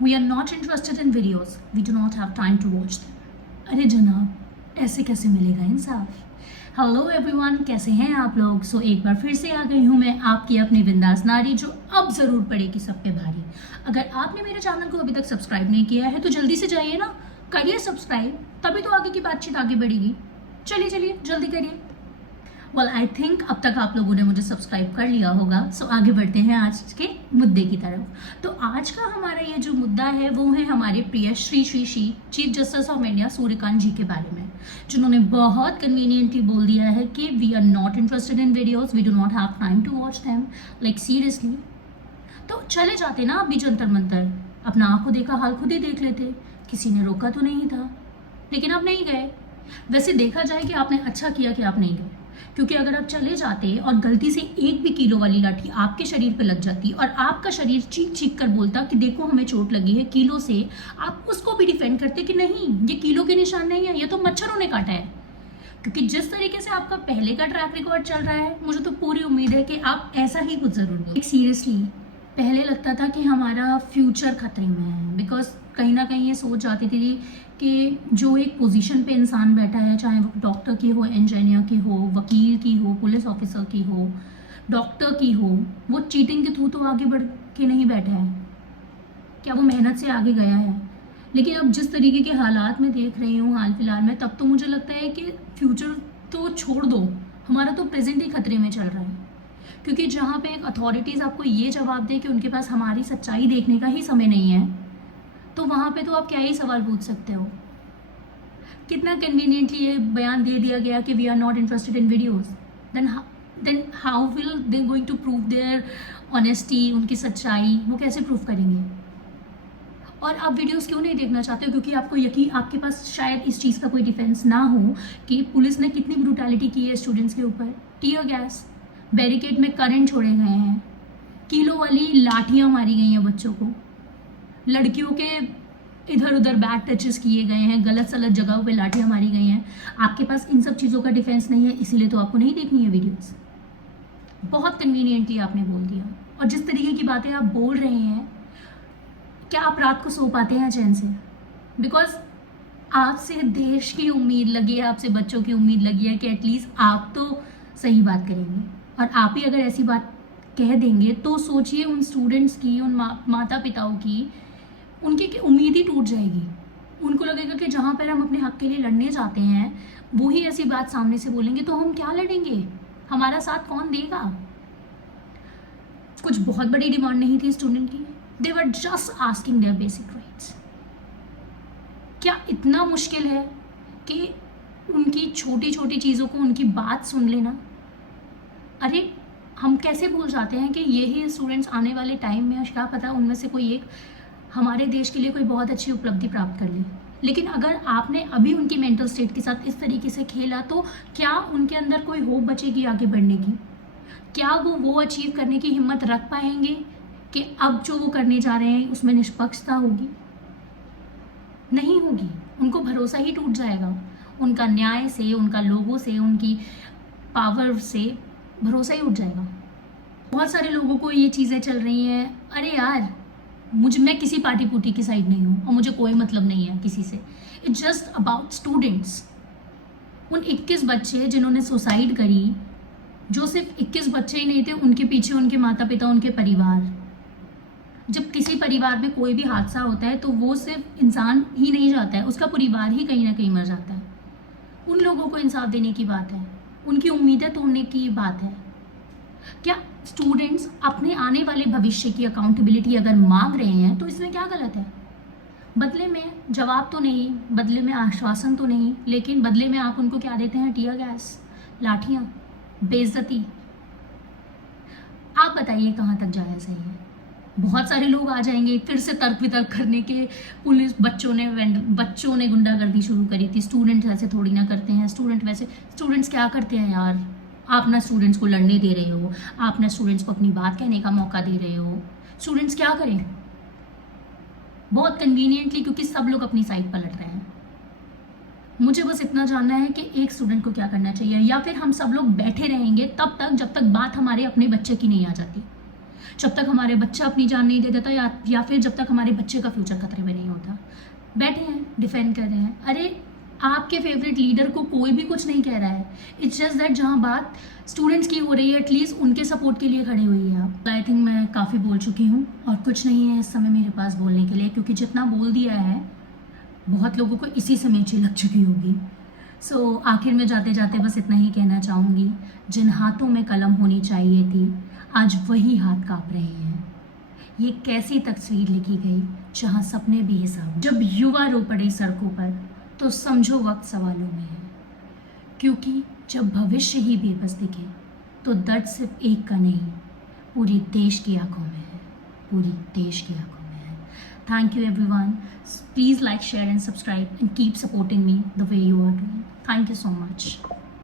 We are not interested in videos. We do not have time to watch them. अरे जनाब, ऐसे कैसे मिलेगा इंसाफ। हेलो एवरीवन, कैसे हैं आप लोग। सो एक बार फिर से आ गई हूँ मैं आपकी अपनी बिंदास नारी, जो अब ज़रूर पड़ेगी सब पे भारी। अगर आपने मेरे चैनल को अभी तक सब्सक्राइब नहीं किया है तो जल्दी से जाइए ना, करिए सब्सक्राइब, तभी तो आगे की बातचीत आगे बढ़ेगी। चलिए चलिए जल्दी करिए। वेल आई थिंक अब तक आप लोगों ने मुझे सब्सक्राइब कर लिया होगा। सो आगे बढ़ते हैं आज के मुद्दे की तरफ। तो आज का हमारा ये जो मुद्दा है वो है हमारे प्रिय Shri chief justice of India Suryakant ji के बारे में, जिन्होंने बहुत कन्वीनियंटली बोल दिया है कि we are not interested in videos, we do not have time to watch them, like seriously. तो चले जाते ना अभी जंतर मंतर, अपना आंखों देखा हाल खुद ही देख लेते, किसी ने रोका तो नहीं था, लेकिन आप नहीं गए। वैसे देखा जाए कि आपने अच्छा किया कि आप नहीं गए, क्योंकि अगर आप चले जाते और गलती से एक भी किलो वाली लाठी आपके शरीर पे लग जाती और आपका शरीर चीख चीख कर बोलता कि देखो हमें चोट लगी है किलो से, आप उसको भी डिफेंड करते कि नहीं ये किलो के निशान नहीं है, ये तो मच्छरों ने काटा है। क्योंकि जिस तरीके से आपका पहले का ट्रैक रिकॉर्ड चल रहा है, मुझे तो पूरी उम्मीद है कि आप ऐसा ही कुछ जरूर बोलेंगे। सीरियसली पहले लगता था कि हमारा फ्यूचर खतरे में है, बिकॉज कहीं ना कहीं ये सोच जाती थी कि जो एक पोजीशन पे इंसान बैठा है, चाहे वो डॉक्टर की हो, इंजीनियर की हो, वकील की हो, पुलिस ऑफिसर की हो, डॉक्टर की हो, वो चीटिंग के थ्रू तो आगे बढ़ के नहीं बैठा है, क्या वो मेहनत से आगे गया है। लेकिन अब जिस तरीके के हालात में देख रही हूँ हाल फिलहाल में, तब तो मुझे लगता है कि फ्यूचर तो छोड़ दो, हमारा तो प्रेजेंट ही खतरे में चल रहा है। क्योंकि जहाँ पे एक अथॉरिटीज़ आपको ये जवाब दे कि उनके पास हमारी सच्चाई देखने का ही समय नहीं है, तो वहाँ पे तो आप क्या ही सवाल पूछ सकते हो। कितना कन्वीनियंटली ये बयान दे दिया गया कि we are not interested in videos, then how will they going to prove their honesty, उनकी सच्चाई वो कैसे प्रूव करेंगे। और आप वीडियोस क्यों नहीं देखना चाहते हो? क्योंकि आपको यकीन, आपके पास शायद इस चीज़ का कोई डिफेंस ना हो कि पुलिस ने कितनी ब्रूटैलिटी की है स्टूडेंट्स के ऊपर। टीयर गैस, बैरिकेड में करंट छोड़े गए हैं, किलो वाली लाठियाँ मारी गई हैं बच्चों को, लड़कियों के इधर उधर बैक टचेस किए गए हैं, गलत सलत जगहों पे लाठियाँ मारी गई हैं। आपके पास इन सब चीज़ों का डिफेंस नहीं है, इसीलिए तो आपको नहीं देखनी है वीडियोस। बहुत कन्वीनियंटली आपने बोल दिया। और जिस तरीके की बातें आप बोल रहे हैं, क्या आप रात को सो पाते हैं चैन से? बिकॉज आपसे देश की उम्मीद लगी है, आपसे बच्चों की उम्मीद लगी है कि एटलीस्ट आप तो सही बात करेंगे। और आप ही अगर ऐसी बात कह देंगे तो सोचिए उन स्टूडेंट्स की, उन माता पिताओं की, उनकी उम्मीद ही टूट जाएगी। उनको लगेगा कि जहाँ पर हम अपने हक के लिए लड़ने जाते हैं वो ही ऐसी बात सामने से बोलेंगे तो हम क्या लड़ेंगे, हमारा साथ कौन देगा। कुछ बहुत बड़ी डिमांड नहीं थी स्टूडेंट की, they were just asking their basic rights. क्या इतना मुश्किल है कि उनकी छोटी छोटी चीज़ों को, उनकी बात सुन लेना? अरे हम कैसे भूल जाते हैं कि यही स्टूडेंट्स आने वाले टाइम में, क्या पता उनमें से कोई एक हमारे देश के लिए कोई बहुत अच्छी उपलब्धि प्राप्त कर ले। लेकिन अगर आपने अभी उनकी मेंटल स्टेट के साथ इस तरीके से खेला तो क्या उनके अंदर कोई होप बचेगी आगे बढ़ने की? क्या वो अचीव करने की हिम्मत रख पाएंगे कि अब जो वो करने जा रहे हैं उसमें निष्पक्षता होगी? नहीं होगी। उनको भरोसा ही टूट जाएगा, उनका न्याय से, उनका लोगों से, उनकी पावर से भरोसा ही उठ जाएगा। बहुत सारे लोगों को ये चीज़ें चल रही हैं, अरे यार मैं किसी पार्टी पुटी की साइड नहीं हूँ और मुझे कोई मतलब नहीं है किसी से। It's just about students. उन 21 बच्चे जिन्होंने सुसाइड करी, जो सिर्फ 21 बच्चे ही नहीं थे, उनके पीछे उनके माता पिता, उनके परिवार। जब किसी परिवार में कोई भी हादसा होता है तो वो सिर्फ इंसान ही नहीं जाता है, उसका परिवार ही कहीं ना कहीं मर जाता है। उन लोगों को इंसाफ देने की बात है, उनकी उम्मीदें तोड़ने की बात है। क्या स्टूडेंट्स अपने आने वाले भविष्य की अकाउंटेबिलिटी अगर मांग रहे हैं तो इसमें क्या गलत है? बदले में जवाब तो नहीं, बदले में आश्वासन तो नहीं, लेकिन बदले में आप उनको क्या देते हैं? टीयर गैस, लाठियाँ, बेइज्जती। आप बताइए कहाँ तक जाया सही है? बहुत सारे लोग आ जाएंगे फिर से तर्क वितर्क करने के, पुलिस, बच्चों ने गुंडागर्दी शुरू करी थी, स्टूडेंट्स ऐसे थोड़ी ना करते हैं, स्टूडेंट वैसे। स्टूडेंट्स क्या करते हैं यार? आप ना स्टूडेंट्स को लड़ने दे रहे हो, आप ना स्टूडेंट्स को अपनी बात कहने का मौका दे रहे हो। स्टूडेंट्स क्या करें? बहुत कन्वीनियंटली, क्योंकि सब लोग अपनी साइड पलट रहे हैं। मुझे बस इतना जानना है कि एक स्टूडेंट को क्या करना चाहिए, या फिर हम सब लोग बैठे रहेंगे तब तक जब तक बात हमारे अपने बच्चे की नहीं आ जाती। जब तक हमारे बच्चा अपनी जान नहीं दे देता, या फिर जब तक हमारे बच्चे का फ्यूचर खतरे में नहीं होता। बैठे हैं, डिफेंड कर रहे हैं। अरे आपके फेवरेट लीडर को कोई भी कुछ नहीं कह रहा है। इट्स जस्ट दैट जहाँ बात स्टूडेंट्स की हो रही है, एटलीस्ट उनके सपोर्ट के लिए खड़े हुई है आप। आई थिंक मैं काफ़ी बोल चुकी हूँ और कुछ नहीं है इस समय मेरे पास बोलने के लिए, क्योंकि जितना बोल दिया है बहुत लोगों को इसी से मेची लग चुकी होगी। सो आखिर में जाते जाते बस इतना ही कहना चाहूँगी, जिन हाथों में कलम होनी चाहिए थी आज वही हाथ काँप रहे हैं। ये कैसी तस्वीर लिखी गई जहाँ सपने भी हिसाब। जब युवा रो पड़े सड़कों पर तो समझो वक्त सवालों में है, क्योंकि जब भविष्य ही बेबस दिखे तो दर्द सिर्फ एक का नहीं, पूरी देश की आंखों में है, पूरी देश की आंखों में है। Thank you everyone, please like, share and subscribe and keep supporting me the way you are doing. Thank you so much.